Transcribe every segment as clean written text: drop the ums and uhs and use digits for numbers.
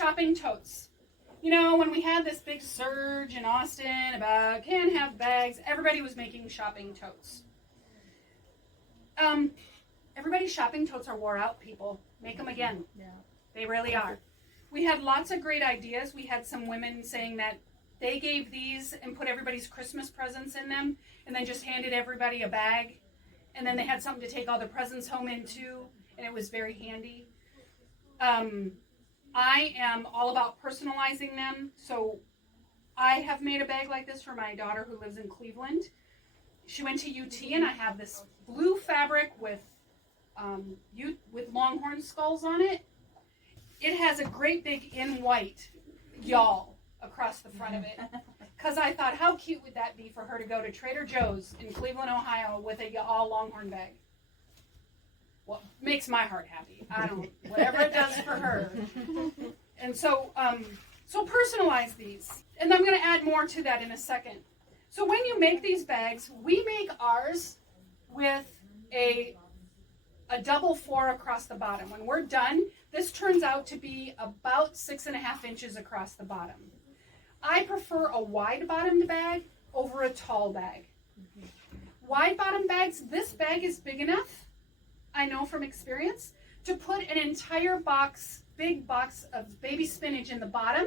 shopping totes. You know, when we had this big surge in Austin about can't have bags, everybody was making shopping totes. Everybody's shopping totes are wore out, people. Make them again. Yeah. They really are. We had lots of great ideas. We had some women saying that they gave these and put everybody's Christmas presents in them and then just handed everybody a bag. And then they had something to take all their presents home in too, and it was very handy. I am all about personalizing them, so I have made a bag like this for my daughter who lives in Cleveland. She went to UT, and I have this blue fabric with longhorn skulls on it. It has a great big in white y'all across the front of it. Because I thought, how cute would that be for her to go to Trader Joe's in Cleveland, Ohio with a y'all longhorn bag? Well, makes my heart happy. I don't, whatever it does for her. And so personalize these. And I'm going to add more to that in a second. So when you make these bags, we make ours with a double 4 across the bottom. When we're done, this turns out to be about 6.5 inches across the bottom. I prefer a wide bottomed bag over a tall bag. Wide bottom bags, this bag is big enough, I know from experience, to put an entire big box of baby spinach in the bottom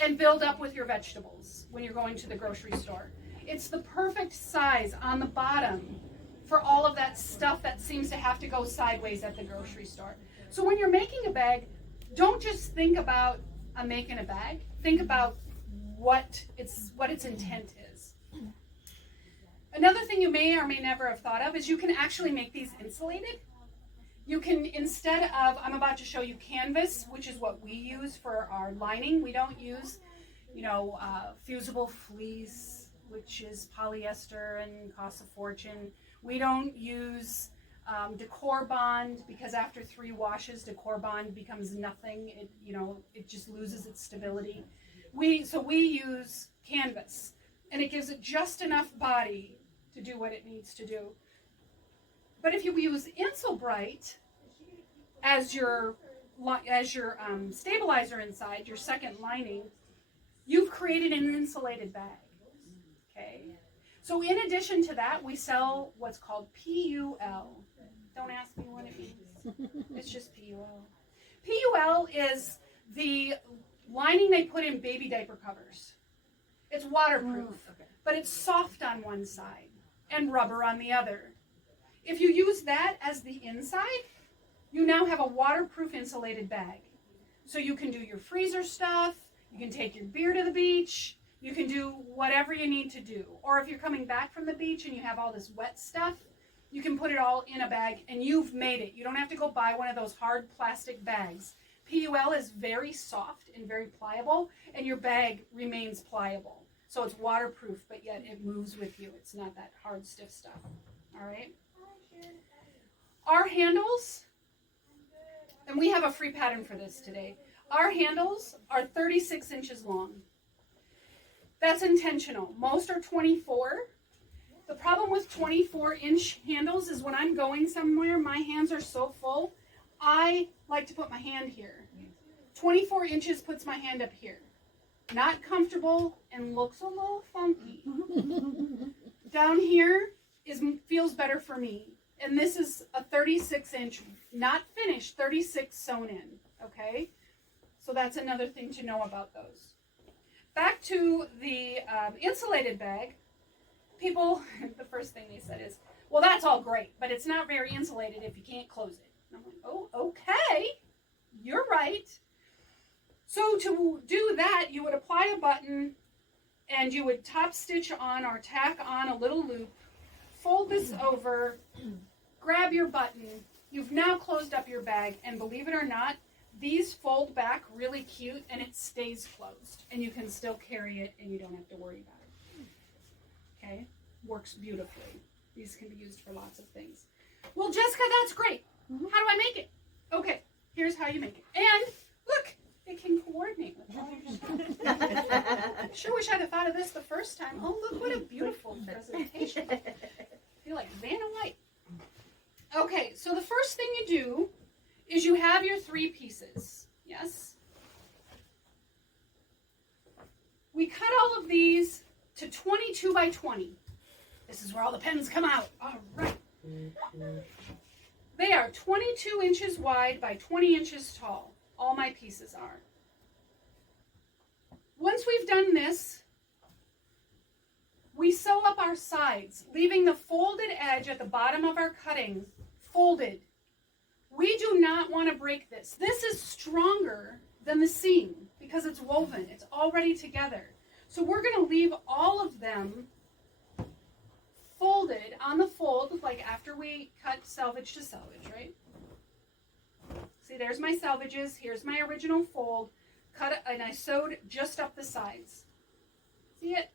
and build up with your vegetables when you're going to the grocery store. It's the perfect size on the bottom for all of that stuff that seems to have to go sideways at the grocery store. So when you're making a bag, don't just think about I'm making a bag. Think about what its intent is. Another thing you may or may never have thought of is you can actually make these insulated. You can, instead of, I'm about to show you canvas, which is what we use for our lining. We don't use, fusible fleece, which is polyester and costs a fortune. We don't use decor bond, because after 3 washes, decor bond becomes nothing. It just loses its stability. We use canvas, and it gives it just enough body to do what it needs to do. But if you use Insulbrite as your stabilizer inside, your second lining, you've created an insulated bag. Okay. So in addition to that, we sell what's called PUL. Don't ask me what it means. It's just PUL. PUL is the lining they put in baby diaper covers. It's waterproof, but it's soft on one side and rubber on the other. If you use that as the inside, you now have a waterproof insulated bag. So you can do your freezer stuff, you can take your beer to the beach, you can do whatever you need to do. Or if you're coming back from the beach and you have all this wet stuff, you can put it all in a bag and you've made it. You don't have to go buy one of those hard plastic bags. PUL is very soft and very pliable, and your bag remains pliable. So it's waterproof, but yet it moves with you. It's not that hard, stiff stuff. All right? Our handles, and we have a free pattern for this today. Our handles are 36 inches long. That's intentional. Most are 24. The problem with 24-inch handles is when I'm going somewhere, my hands are so full, I like to put my hand here. 24 inches puts my hand up here. Not comfortable and looks a little funky. Down here feels better for me. And this is a 36-inch, not finished, 36 sewn in, okay? So that's another thing to know about those. Back to the insulated bag, people, the first thing they said is, well, that's all great, but it's not very insulated if you can't close it. And I'm like, oh, okay, you're right. So to do that, you would apply a button and you would top stitch on or tack on a little loop, fold this over, grab your button. You've now closed up your bag, and believe it or not, these fold back really cute and it stays closed, and you can still carry it and you don't have to worry about it. Okay, works beautifully. These can be used for lots of things. Well, Jessica, that's great. How do I make it? Okay, here's how you make it. And look, it can coordinate with all your stuff. Sure wish I'd have thought of this the first time. Oh, look, what a beautiful presentation. I feel like Vanna White. Okay, so the first thing you do is you have your 3 pieces. Yes? these to 22 by 20. This is where all the pens come out. All right. They are 22 inches wide by 20 inches tall. All my pieces are. Once we've done this, we sew up our sides, leaving the folded edge at the bottom of our cutting folded. We do not want to break this. This is stronger than the seam because it's woven. It's already together. So we're going to leave all of them folded on the fold, like after we cut selvage to selvage, right? See, there's my selvages. Here's my original fold. Cut it, and I sewed just up the sides. See it?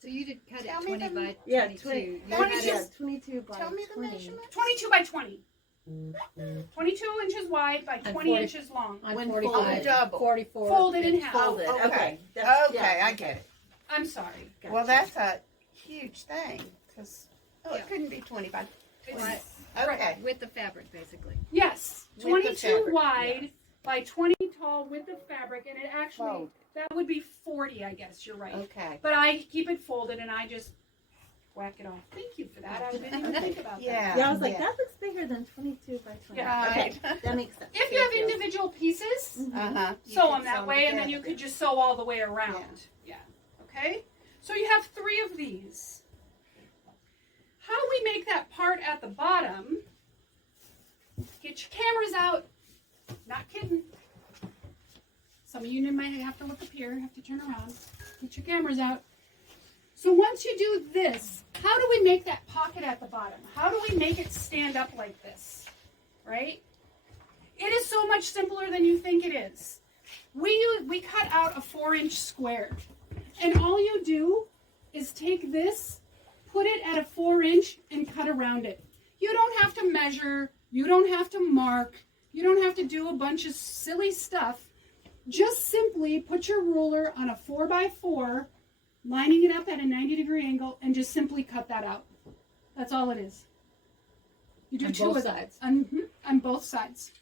So you did cut Tell it me 20 the- by yeah, 22. 20 You Tell had me it- just- 22 by Tell me the 20. measurement. 22 by 20. 22 inches wide by 20 40 inches long. I'm When 45. folded. Double. 44. Folded in half. Folded. Oh, Okay. Okay, I get it. I'm sorry. Well, that's a huge thing, because, Yeah. it couldn't be 20 by 20. It's- Okay. With the fabric, basically. Yes, With the 22 fabric, wide by 20 tall with the fabric, and it actually, Fold. that would be 40, I guess, you're right. Okay. But I keep it folded and I just whack it off. Thank you for that. I didn't even think about that. Yeah. Yeah, I was like, that looks bigger than 22 by 20. Yeah. Okay, that makes sense. If you have Thank individual pieces, Uh-huh. You sew can them that sew way, and then you together. could just sew all the way around. Yeah. Okay? So you have 3 of these. How we make that part at the bottom, get your cameras out. Not kidding. Some of you might have to look up here, have to turn around. Get your cameras out. So once you do this, how do we make that pocket at the bottom? How do we make it stand up like this? Right? It is so much simpler than you think it is. We cut out a 4-inch square. And all you do is take this, put it at a 4-inch, and cut around it. You don't have to measure. You don't have to mark. You don't have to do a bunch of silly stuff. Just simply put your ruler on a 4x4, lining it up at a 90-degree angle, and just simply cut that out. That's all it is. You do On 2 both of them. sides. On both sides.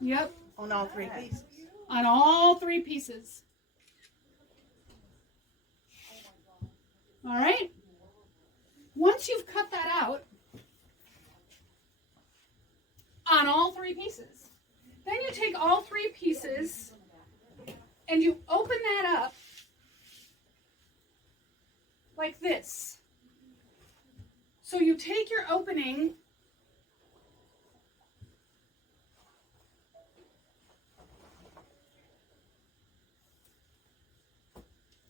Yep. On all 3 pieces. On all 3 pieces. All right? Once you've cut that out on all 3 pieces, then you take all 3 pieces and you open that up like this. So you take your opening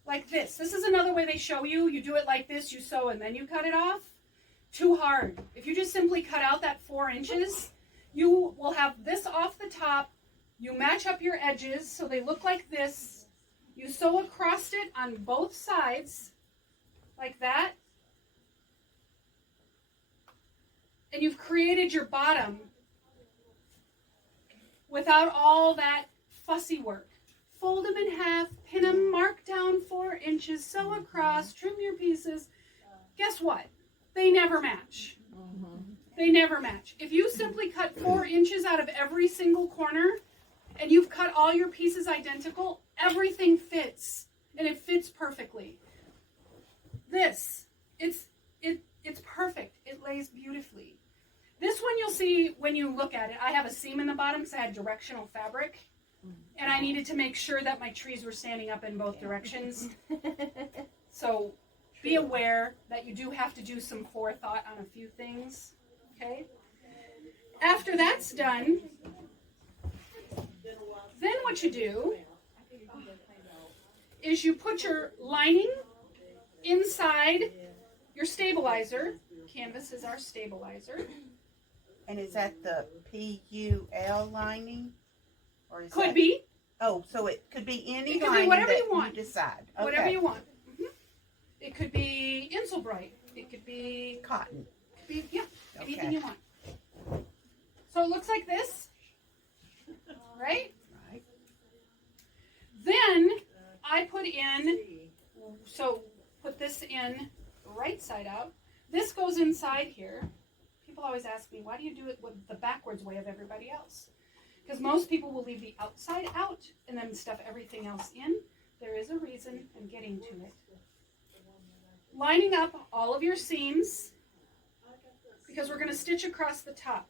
like this. This is another way they show you. You do it like this, you sew, and then you cut it off. Too hard. If you just simply cut out that 4 inches, you will have this off the top. You match up your edges so they look like this. You sew across it on both sides, like that. And you've created your bottom without all that fussy work. Fold them in half, pin them, mark down 4 inches, sew across, trim your pieces. Guess what? They never match. They never match. If you simply cut 4 inches out of every single corner and you've cut all your pieces identical, everything fits. And it fits perfectly. This, it's perfect. It lays beautifully. This one you'll see when you look at it. I have a seam in the bottom because I had directional fabric. And I needed to make sure that my trees were standing up in both directions. So be aware that you do have to do some forethought on a few things. Okay? After that's done, then what you do is you put your lining inside your stabilizer. Canvas is our stabilizer. And is that the PUL lining? Or is Could that, be. Oh, so it could be any It could be lining whatever that you want. decide. Okay. Whatever you want. It could be Insulbright. It could be, Cotton. yeah, anything Okay. you want. So it looks like this, right? Right. Then I put in, so put this in right side out. This goes inside here. People always ask me, why do you do it with the backwards way of everybody else? Because most people will leave the outside out and then stuff everything else in. There is a reason. I'm getting to it. Lining up all of your seams, because we're going to stitch across the top.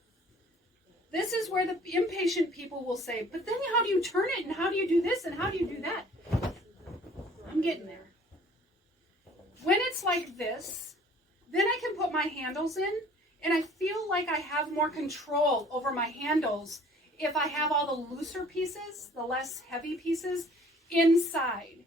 This is where the impatient people will say, but then how do you turn it, and how do you do this, and how do you do that? I'm getting there. When it's like this, then I can put my handles in, and I feel like I have more control over my handles if I have all the looser pieces, the less heavy pieces, inside.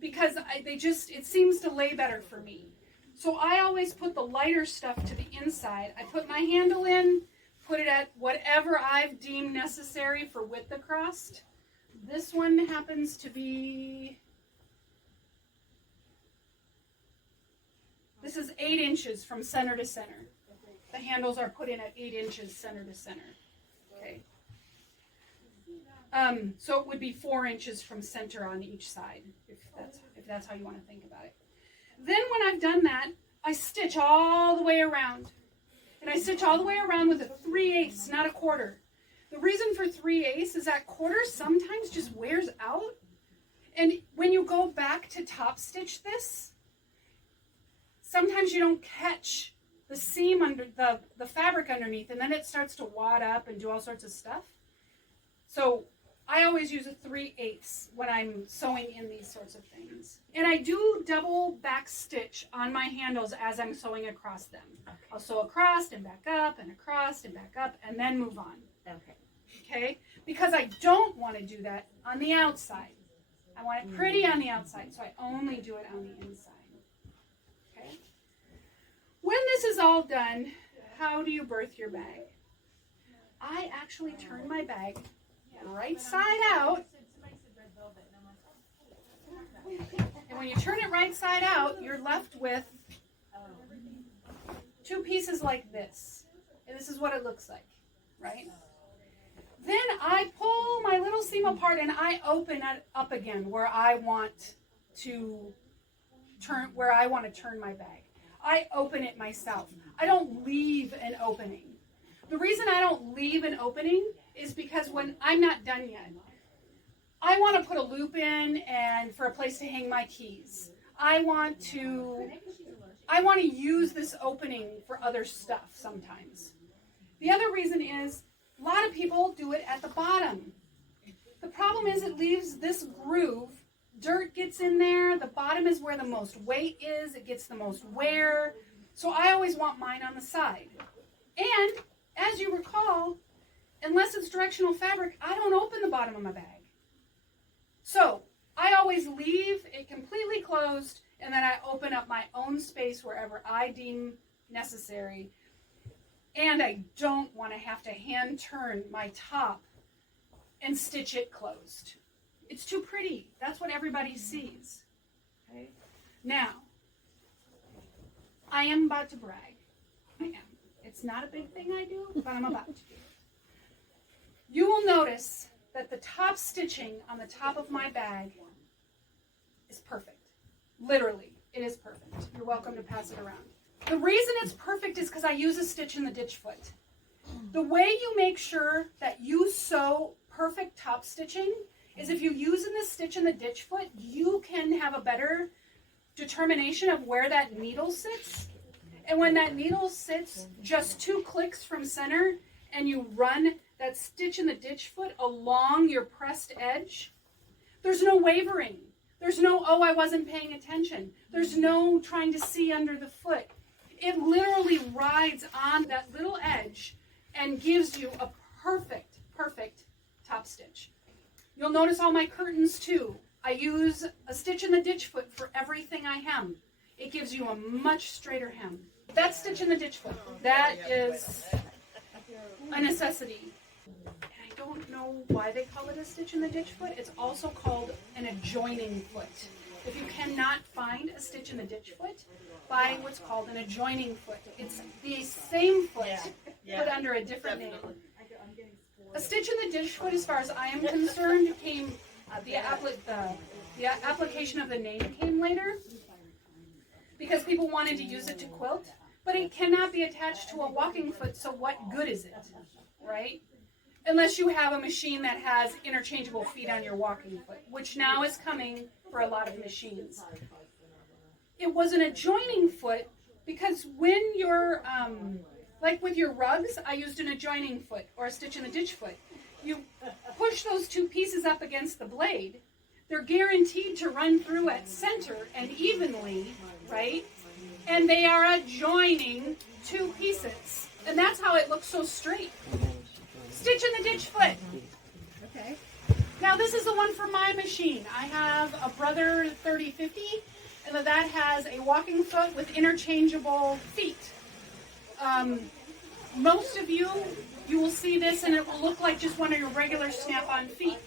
Because it seems to lay better for me. So I always put the lighter stuff to the inside. I put my handle in, put it at whatever I've deemed necessary for width across. This one happens to be, this is 8 inches from center to center. The handles are put in at 8 inches center to center. Okay. So it would be 4 inches from center on each side, if that's how you want to think about it. Then when I've done that, I stitch all the way around. And I stitch all the way around with a 3/8, not a quarter. The reason for 3/8 is that quarter sometimes just wears out. And when you go back to top stitch this, sometimes you don't catch the seam under the fabric underneath, and then it starts to wad up and do all sorts of stuff. So I always use a 3/8 when I'm sewing in these sorts of things. And I do double back stitch on my handles as I'm sewing across them. I'll sew across and back up and across and back up and then move on. Okay. Okay? Because I don't want to do that on the outside. I want it pretty on the outside, so I only do it on the inside. Okay? When this is all done, how do you birth your bag? I actually turn my bag right side out. And when you turn it right side out, you're left with 2 pieces like this. And this is what it looks like, right? Then I pull my little seam apart and I open it up again where I want to turn my bag. I open it myself. I don't leave an opening. The reason I don't leave an opening is because when I'm not done yet, I want to put a loop in and for a place to hang my keys. I want to use this opening for other stuff sometimes. The other reason is a lot of people do it at the bottom. The problem is it leaves this groove. Dirt gets in there. The bottom is where the most weight is. It gets the most wear. So I always want mine on the side. And as you recall, unless it's directional fabric, I don't open the bottom of my bag. So I always leave it completely closed, and then I open up my own space wherever I deem necessary. And I don't want to have to hand turn my top and stitch it closed. It's too pretty. That's what everybody sees. Okay? Now, I am about to brag. I am. It's not a big thing I do, but I'm about to do it. You will notice that the top stitching on the top of my bag is perfect. Literally, it is perfect. You're welcome to pass it around. The reason it's perfect is because I use a stitch in the ditch foot. The way you make sure that you sew perfect top stitching is if you use the stitch in the ditch foot, you can have a better determination of where that needle sits. And when that needle sits just 2 clicks from center and you run that stitch in the ditch foot along your pressed edge, there's no wavering. There's no, oh, I wasn't paying attention. There's no trying to see under the foot. It literally rides on that little edge and gives you a perfect, perfect top stitch. You'll notice all my curtains too. I use a stitch in the ditch foot for everything I hem. It gives you a much straighter hem. That stitch in the ditch foot, that is a necessity. And I don't know why they call it a stitch in the ditch foot. It's also called an adjoining foot. If you cannot find a stitch in the ditch foot, buy what's called an adjoining foot. It's the same foot, but under a different name. A stitch in the ditch foot, as far as I am concerned, came, the application of the name came later because people wanted to use it to quilt, but it cannot be attached to a walking foot, so what good is it, right? unless you have a machine that has interchangeable feet on your walking foot, which now is coming for a lot of machines. It was an adjoining foot because when you're, like with your rugs, I used an adjoining foot or a stitch in the ditch foot. You push those two pieces up against the blade, they're guaranteed to run through at center and evenly, right? And they are adjoining two pieces. And that's how it looks so straight. Stitch in the ditch foot. Okay. Now this is the one for my machine. I have a Brother 3050, and that has a walking foot with interchangeable feet. Most of you will see this and it will look like just one of your regular snap-on feet.